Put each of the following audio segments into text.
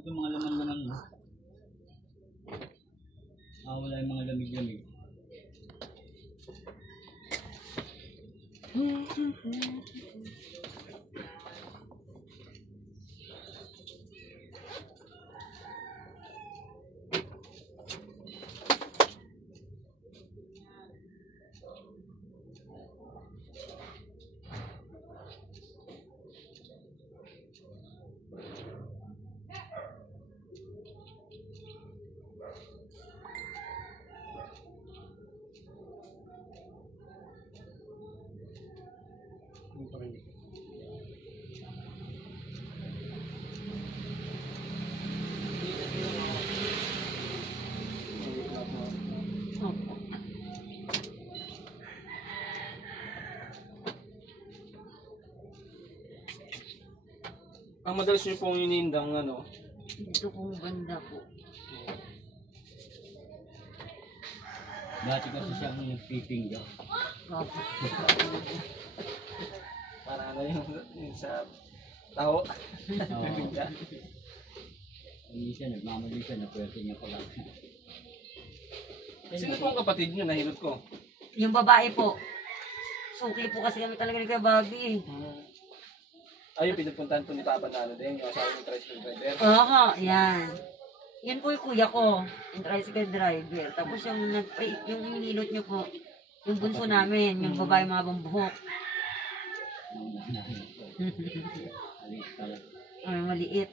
itong mga laman-laman mo. Wala yung mga lamig-lamig. Ang madalas nyo pong inindang ano? Dito pong banda po. Dati kasi siya akong nagpipingga. Opo. Para ano yung sa tao? Nagpipingga. Hindi siya, nagmamali siya, napwerte niya pala. Sino pong kapatid nyo? Nahilot ko. Yung babae po. Suki po kasi kami talaga ni Kuya Bobby. Ayun, pinupuntahan po ni Papa na ano din, yung asawa ng tricycle driver. Oo, yan. Yan po yung kuya ko, yung tricycle driver. Tapos yung yung inilot niyo po, yung bunso namin, yung babae mga bambuhok. Ay, maliit.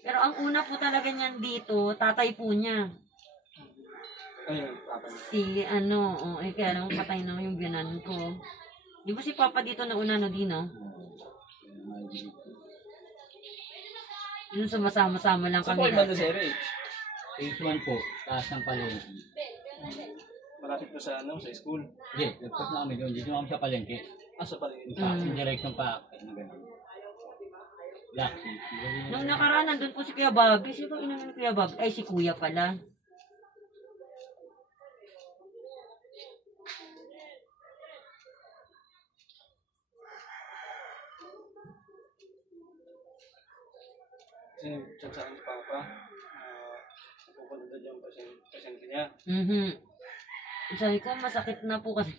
Pero ang una po talaga niyan dito, tatay po niya. Ayun, Papa niya. Si kaya naman patay na yung biyanan ko. Di ba si Papa dito na una no Dino? Yung sumasama-sama lang Saan kami. po yung banda sa RH? Phase 1 po, taas ng palengke. Malapit po sa ano, sa school. Hindi, nagpot na kami doon. Dito kami sa palengke. Sa palengke. Yung direktong pa, na gano'n. Black sheep. Nung nakaraan, nandun po si Kuya Bobby. Sino ina ni Kuya Bobby? Ay, si Kuya pala. Kasi chat sa akin ni Papa, pupunta doon yung pasyente niya. Sabi ko, masakit na po kasi.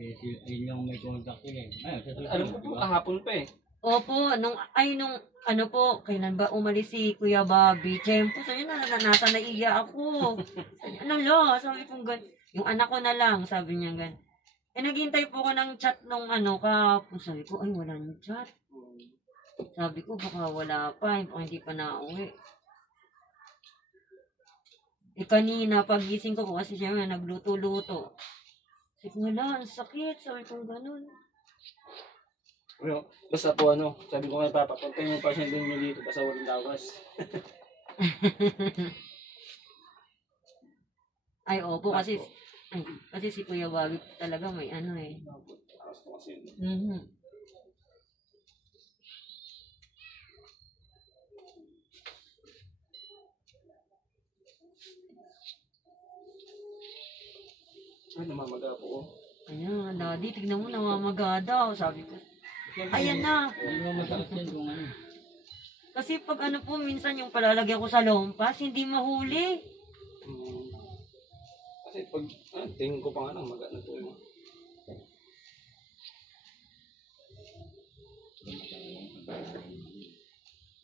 Yun yung may contact yun eh. Ayun, sa susunod, Alam ko po, kahapon pa eh. Opo, nung ano po, kailan ba umalis si Kuya Bobby? Tiyempo, sabi na, nasa naiya ako. Ano lo, sabi ko gan. Yung anak ko na lang, sabi niya gan. Eh, naghintay po ko ng chat nung kahapon. Sabi ko, ay, wala nang chat. Sabi ko, baka wala pa, baka hindi pa nauwi. Eh, kanina, pagising ko kasi siya nagluto-luto. Sabi ko, wala, ang sakit. Sabi ko, ganun. Basta po ano, sabi ko kay Papa, pagka yung pasyente niyo dito, basta walang lawas. Ay, opo, kasi si Kuya Bobby talaga may ano eh. Ay, namamaga po. Ayan, daddy, tignan mo, namamaga daw, sabi ko. Ayan na. Hindi mo masakit yan kung ano. Kasi pag ano po, minsan yung palalagyan ko sa lompas, hindi mahuli. Kasi pag, tingin ko pa nga lang, maga na po yung.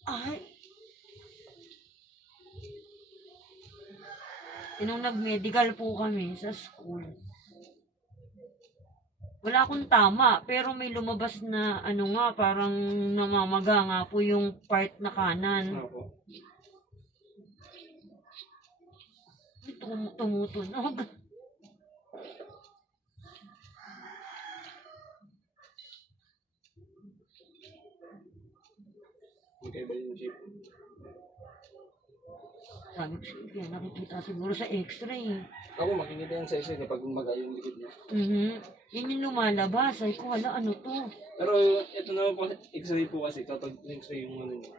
Ay. Nung nag-medical po kami sa school, wala akong tama, pero may lumabas na parang namamaga nga po yung part na kanan. Tumutunog. Magkaiba yung jeep. Sabi ko siya, nakikita siguro sa x-ray. Ako, makikita yan sa isa kapag maga yung likid niya. Yun yung lumalabas. Ay ko, hala, ano to? Pero ito naman po, x-ray po kasi, kapag x-ray yung ano niya.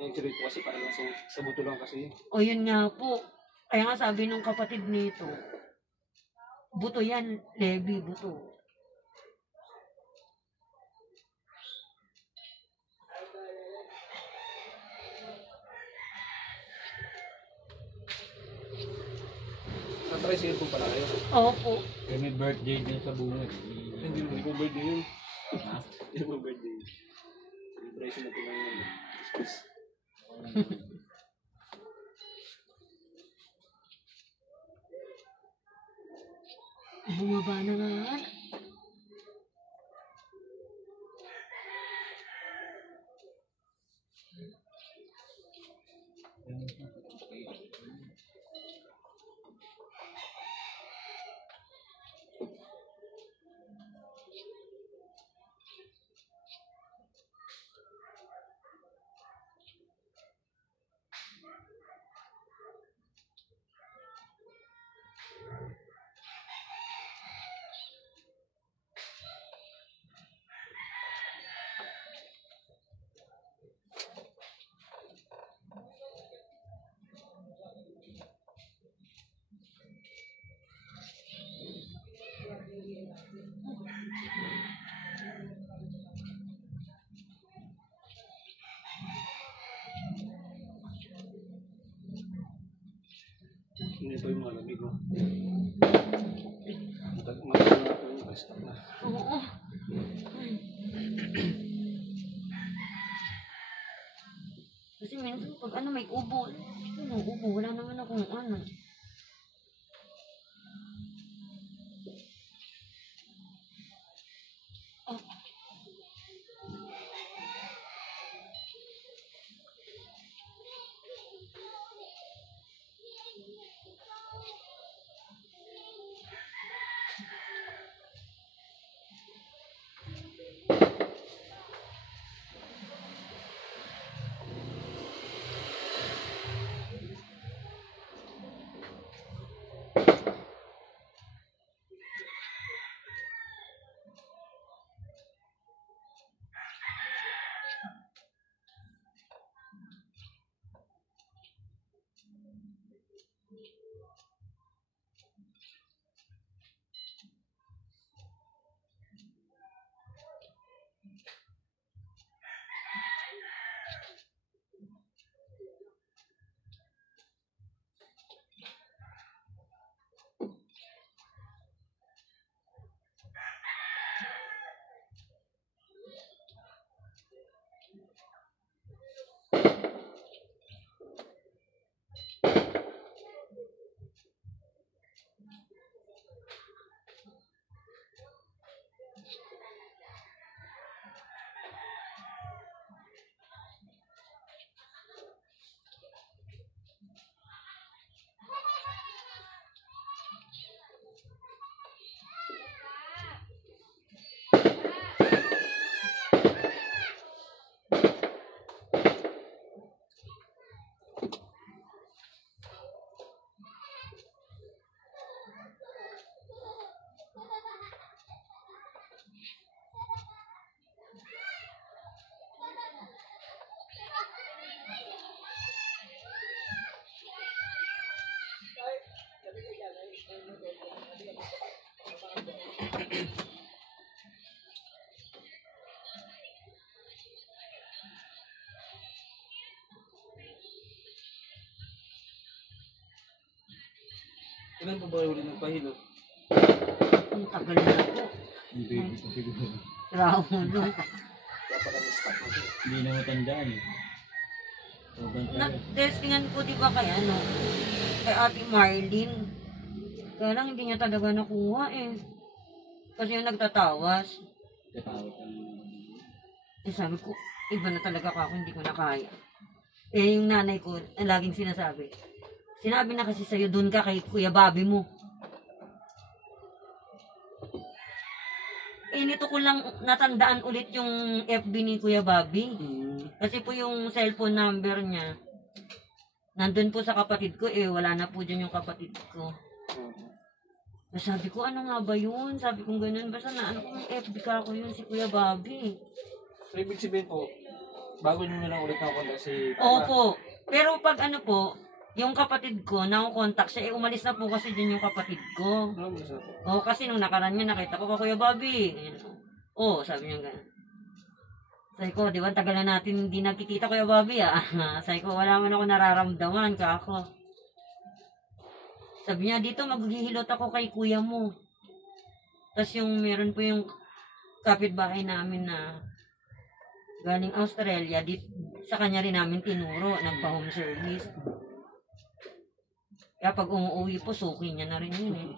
Ang x-ray po kasi parang sa buto lang kasi. O yun nga po. Kaya nga sabi nung kapatid nito, buto yan, Levi, buto. Naka-resign po pala kayo. Opo. Kaya may birthday din sa bungad. Hindi po birthday yun. Ha? Hindi po birthday. Celebration na po ng Christmas. Bumaba na nga. Hindi po yung malamig mo. Matagal na po yung restart na. Oo. Kasi minsan pag ano may ubo. Ano ubo? Wala naman akong ano. Ilan po ba yung huli nagpahilot? Ang tagal na po. Hindi ko siguro. Raho no. Dapat ang stop mo. Hindi na matandaan eh. Sobrang tagal. Nag-testingan ko di ba kay ano? Kay Ate Marlene. Kaya lang hindi niya talaga nakuha eh. Kasi yung nagtatawas. Tatawag ka naman. Eh sabi ko, iba na talaga ako, hindi ko na kaya. Eh yung nanay ko, ang laging sinasabi, sinabi na kasi sa'yo, doon ka kay Kuya Bobby mo. Eh nito ko lang natandaan ulit yung FB ni Kuya Bobby. Kasi po yung cellphone number niya, nandun po sa kapatid ko, eh wala na po dyan yung kapatid ko. Sabi ko, ano nga ba yun? Sabi ko ganun, basta na ano kung FB ka ako yun, si Kuya Bobby. So, ibig sabihin po, bago nyo lang ulit nakakontak si Papa. Opo. Pero pag ano po, yung kapatid ko, nakukontak siya, eh umalis na po kasi din yung kapatid ko. Alam mo sa po. Oo, kasi nung nakaraan niya, nakita ko pa Kuya Bobby. Oo, sabi niya gano'n. Sabi ko, di ba, tagal na natin hindi nagkikita Kuya Bobby ah. Sabi ko, wala man ako nararamdaman ka ako. Sabi niya, dito maghihilot ako kay kuya mo. Tapos yung meron po yung kapitbahay namin na galing Australia, sa kanya rin namin tinuro, nagpa-home service. Kaya pag umuwi po, suki niya na rin yun eh.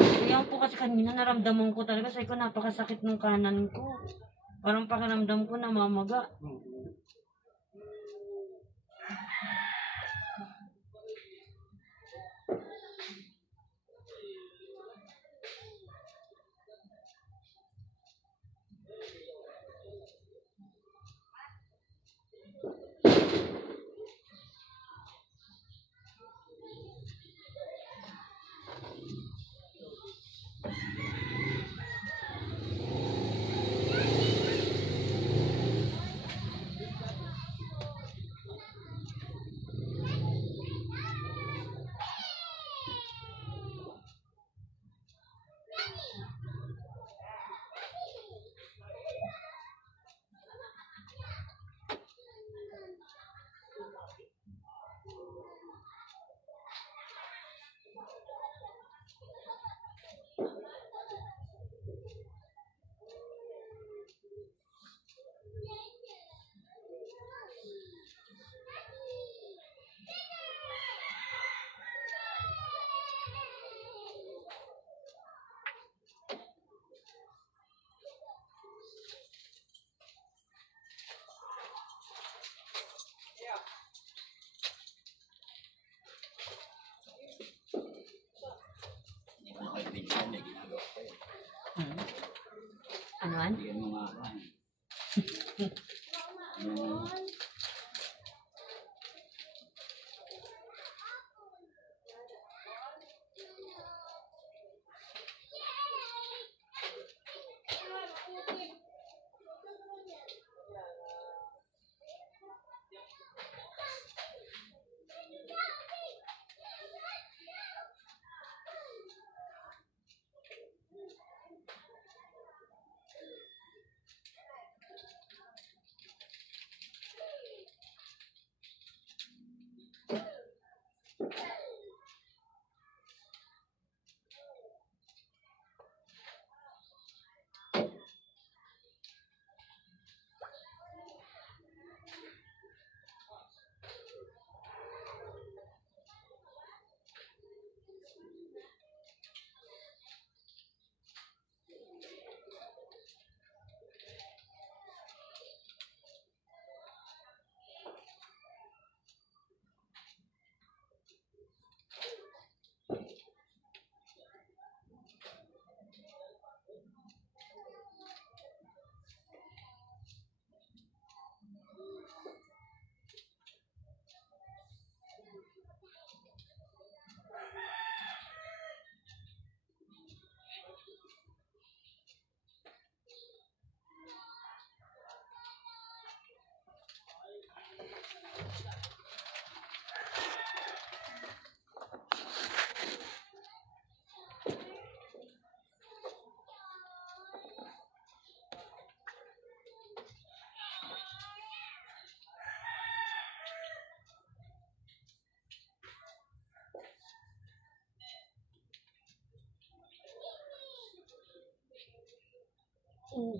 Kaya po kasi kanina naramdaman ko talaga, sabi ko napakasakit ng kanan ko. Parang pakiramdam ko namamaga. Hindi mo na kayo binigyan, may ginagawa ko eh. Ano man? Hindi mo nga ako. Yung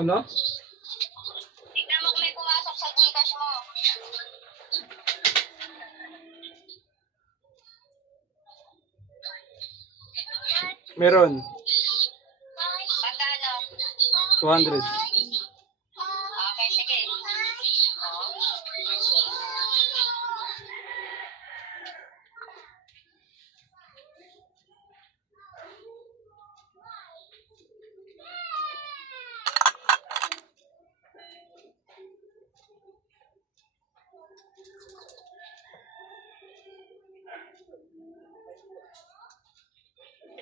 Ano? Tignan mo kung may pumasok sa Gcash mo. Meron. Magkano? 200. Okay, sige.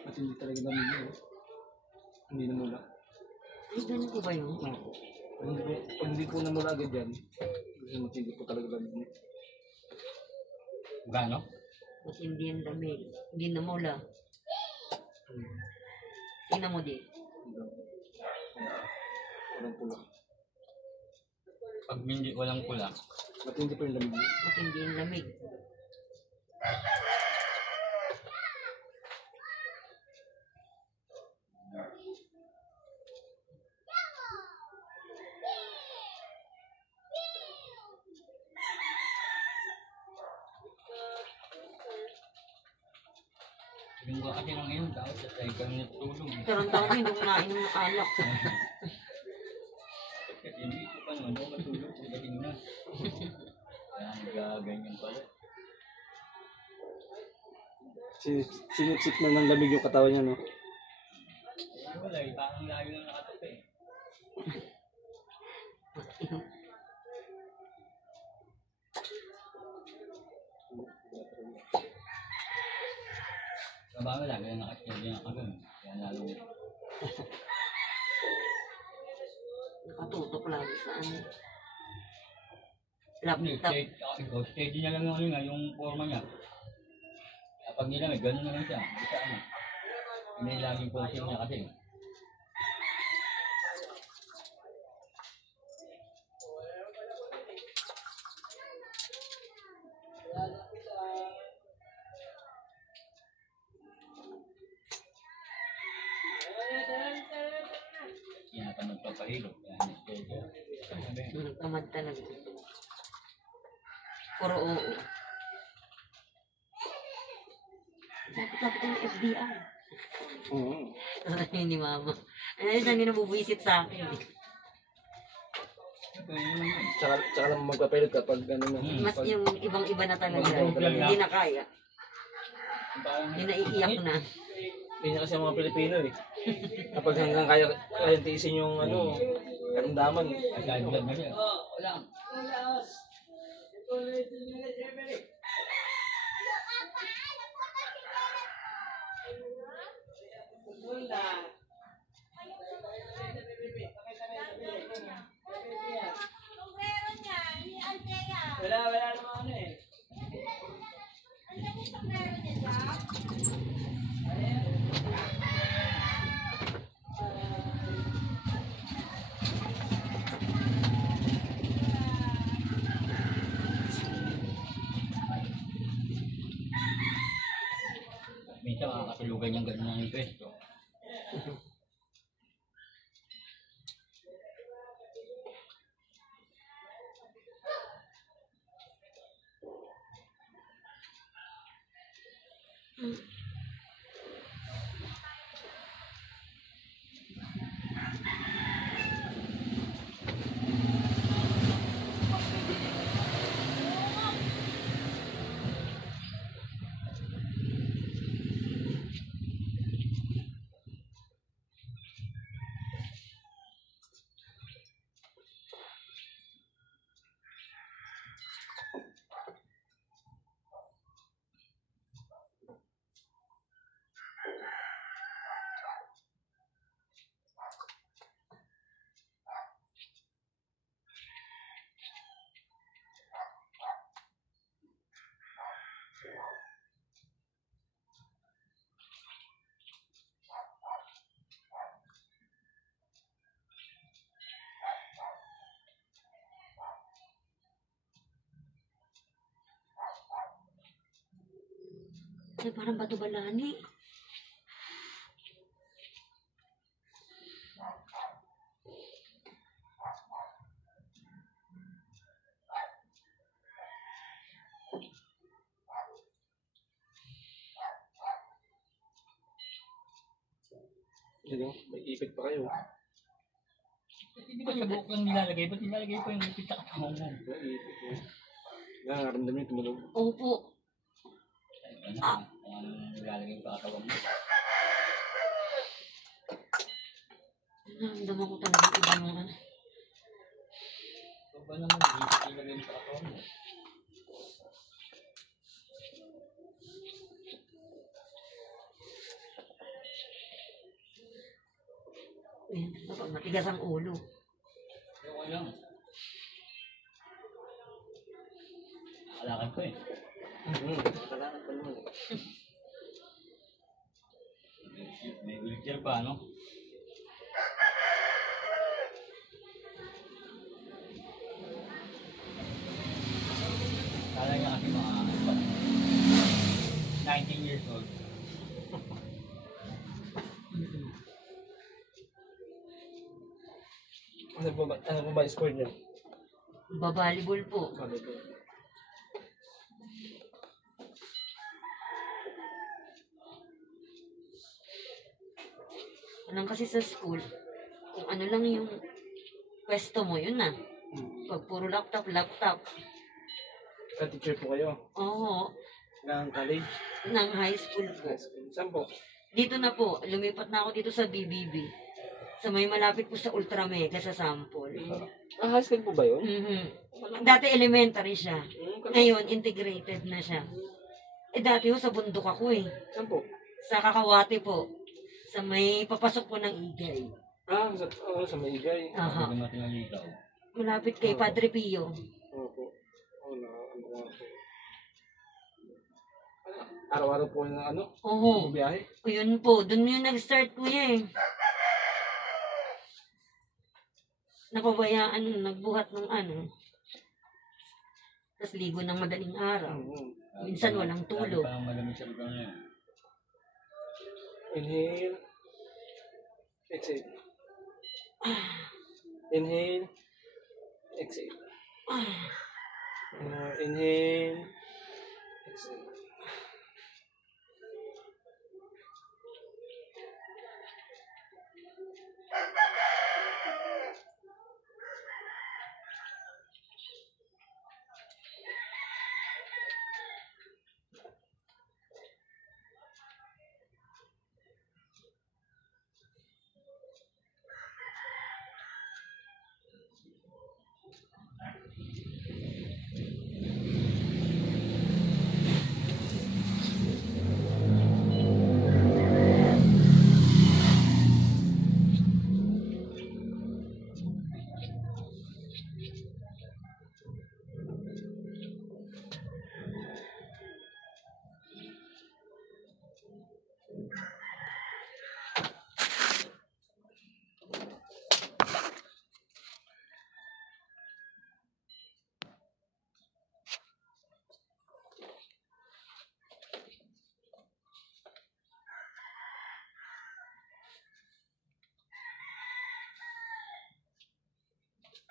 At hindi talaga namin yun. Hindi na mula. Ay, ganun po ba yun? Pag hindi po na mula agad yan, kasi matindi po talaga namin yun. Gano? At hindi yung lamig. Hindi na mula. Tingnan mo din. Walang pula. Pag hindi walang pula, Matindi po yung lamig yun. At hindi yung lamig. yung kasi ng ngayon, dapat sa tayo kami natulog. Pero ang dami hindi kumain ng alak. Kasi hindi ko pa naman ako matulog, pagdating na. Kaya nagaganyan pala. Sinipsip na ng lamig yung katawan niya, no? Wala eh, parang layo na nakatape eh. Trabaho lang, kaya nakasya na kagano. Kaya lalo. Nakatutok lagi sa ano. Hindi, Laptop. steady niya lang yung ano nga, yung forma niya. Kapag nilamig, gano'n na lang siya. Hindi siya ano. Hindi laging posing niya kasi. Hindi na pa magpapahilot. Kaya steady. Sabi, Tamad talaga. Puro oo. Lapit ang FBI. Oo. Sabi ni mama. Ay, saan yung nabubuisit sa akin. Tsaka lang magpapilot kapag ano na. Mas yung ibang-iba na talaga. Ibang-iba talaga. Hindi na kaya. parang Hindi na iiyak na. Yun yung kasi ang mga Pilipino eh. Kapag hanggang kaya tiisin yung ano, karamdaman. nagkaibulag na siya. Wala. Minsan makakatulugan yung gano'n ng pwesto. Ay, parang bato balani. Yun o, may ipit pa kayo. Hindi ba sa buhok lang nilalagay? Ba't nilalagay pa yung ipit sa katawan mo? May ipit o. Nakaramdam niyo tumunog. Opo. Ano nilalagay sa katawan mo? Nandam ako talaga ibang ano. Ito ba naman, ipit nilagay mo sa katawan mo? Ayan, kapag matigas ang ulo. Okay lang. Alakad ko eh. Kailangan pa naman. May wheelchair pa, no? Kala niya kasi mga 19 years old. Ano po ba score niyo? Babalibol po. Sabi ko. Anong kasi sa school, kung ano lang yung pwesto mo, yun na. Pag puro laptop. Ka-teacher po kayo? Oo, Ng college? ng high school po. High school. Saan po? Dito na po, lumipat na ako dito sa BBB. Sa may malapit po sa Ultramega sa Sample. High school po ba yun? Dati elementary siya. Ngayon? Ngayon, integrated na siya. Eh dati ho, sa bundok ako eh. Saan po? Sa Kakawati po. Sa may papasok po ng Igay. Sa Maigay. Aha. Hindi natin nalitaw. Malapit kay Padre Pio. Opo. Ano nga po. Araw-araw po yung Oo. biyahe? O yun po, dun yung nag-start kuya eh. Napabayaan, nagbuhat ng ano. Tapos ligo ng madaling araw. Minsan walang tulog. Parang malamig sa lugar niya. Inhale. Exhale. Inhale. Exhale. Inhale. Exhale.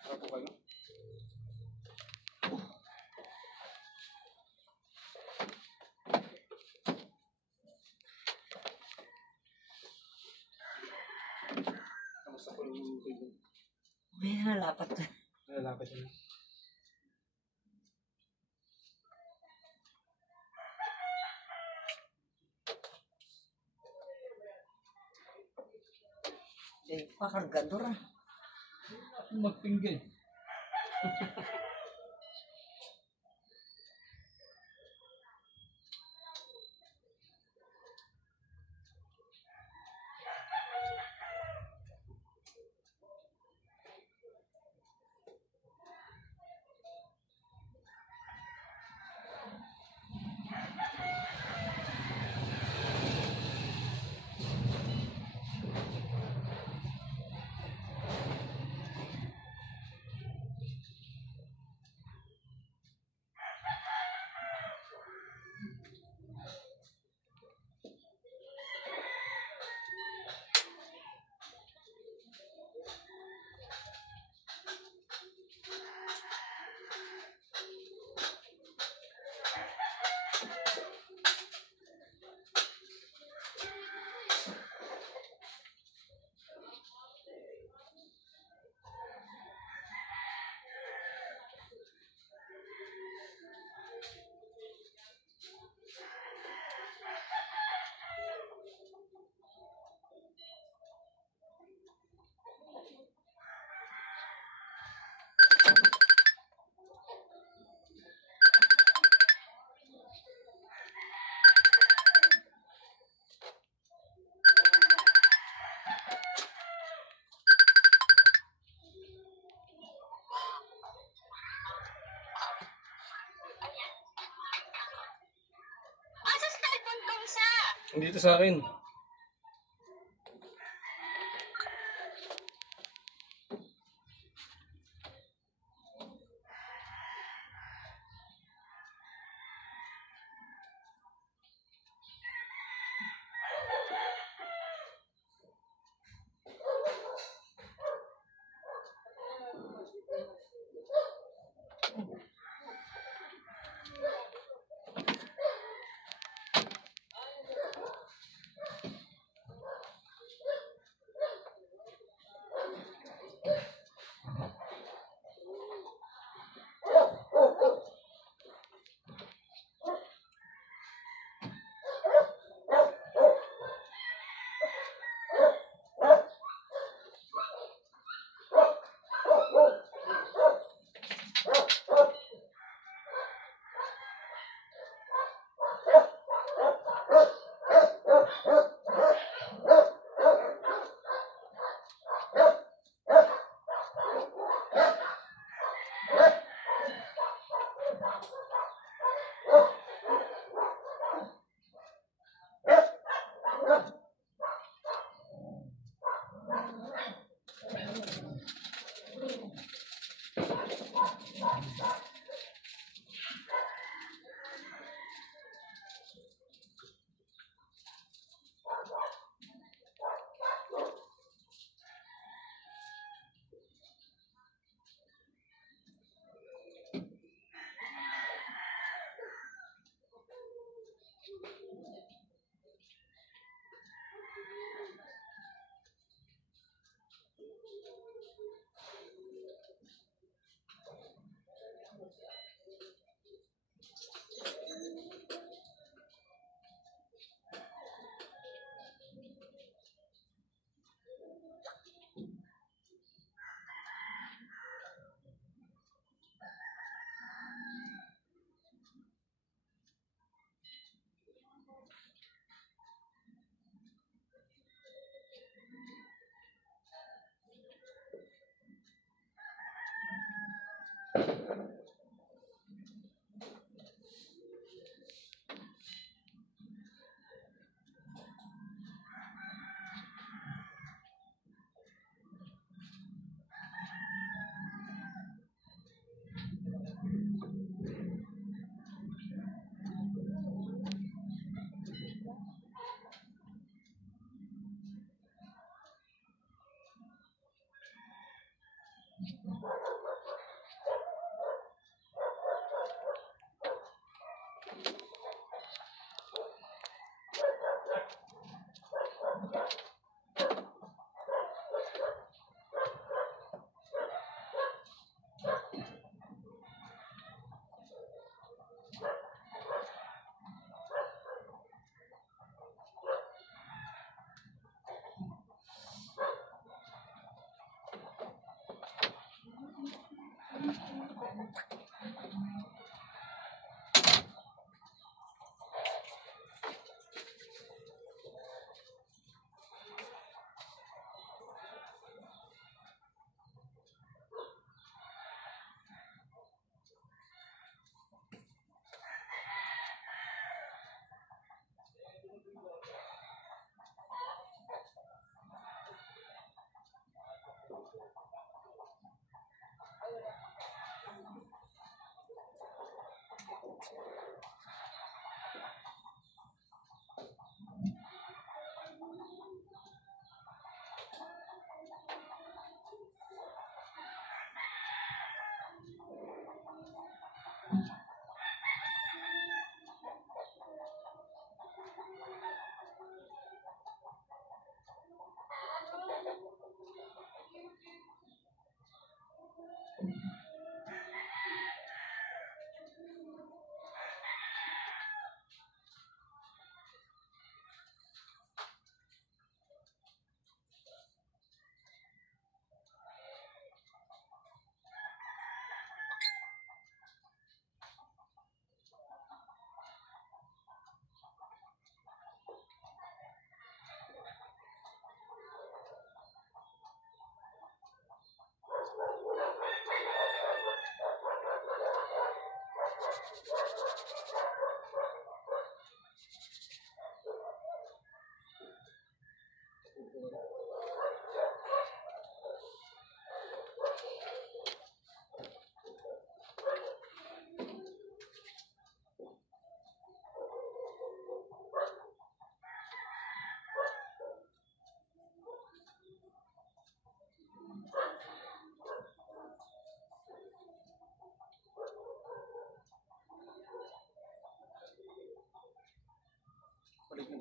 Ano po kayo? Kamusta po yung kaibigan? May nalapat ka. Nalalapit yun. Eh, pakargador ah. Magpinggil. Dito sa akin.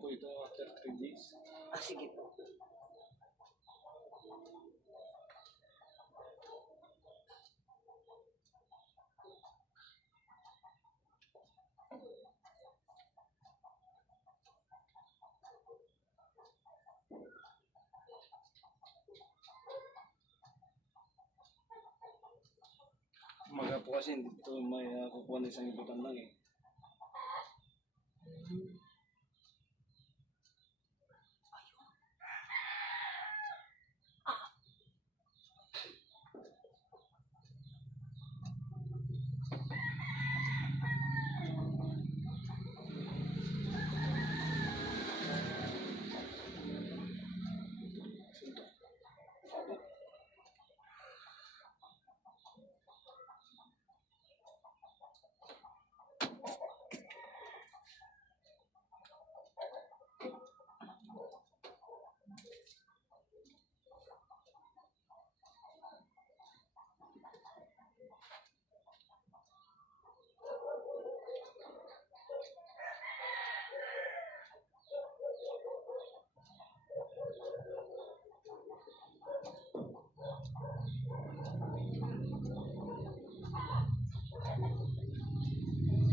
po ito after 3 days. Ah, sige po. Umaga po kasi hindi ito may kukuha ng isang ibutan lang eh.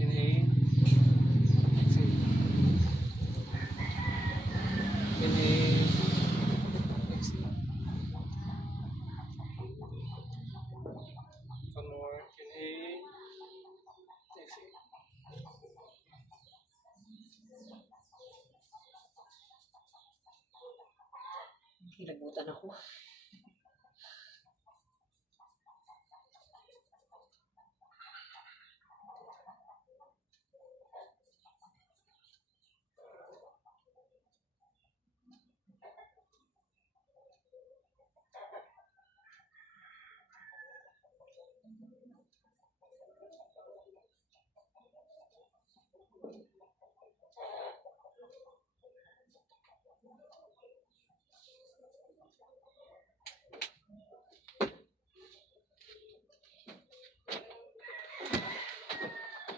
Inhale. Exhale. Inhale. Exhale. One more. Inhale. Exhale. Kinabutan ako.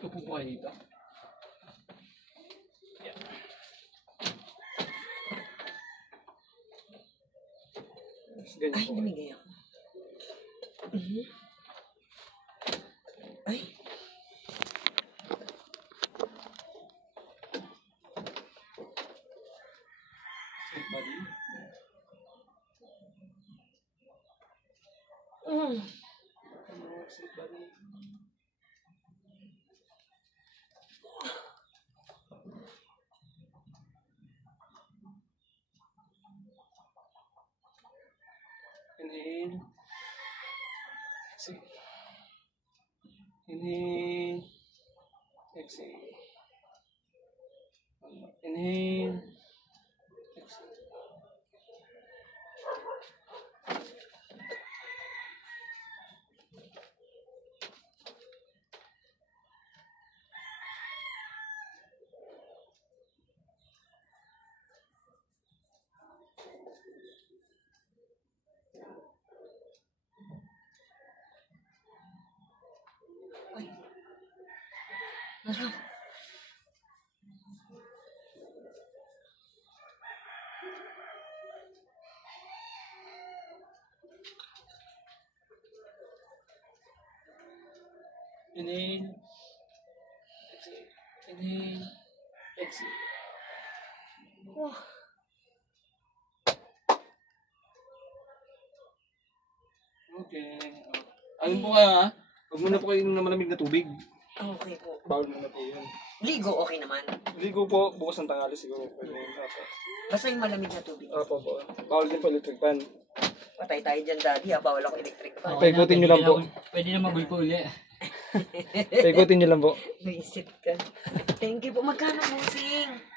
Upo po kayo dito. Ganyan Ay, po. namigay ako. Ay. Sit body. Mm. One more. Sit body. Inhale. Exhale. Inhale. Exhale. One more. Inhale. Exhale. Ay. Nara. Inhale. Exhale. Inhale. Exhale. Wah. Okay. Alin po kayo ha? Huwag muna po kayo ng malamig na tubig. Okay po. Bawal muna po yun. Ligo, okay naman. Ligo po, bukas ng tanghali siguro. Pwede yun. Apo. Basta yung malamig na tubig. Apo po. Bawal din po electric fan. Patay tayo dyan, daddy, ha? Bawal ako electric fan. Okay. Paikutin nyo lang po. Pwede na magulpo uli. Paikutin nyo lang po. Visit ka. Thank you po. Magkano, Musing?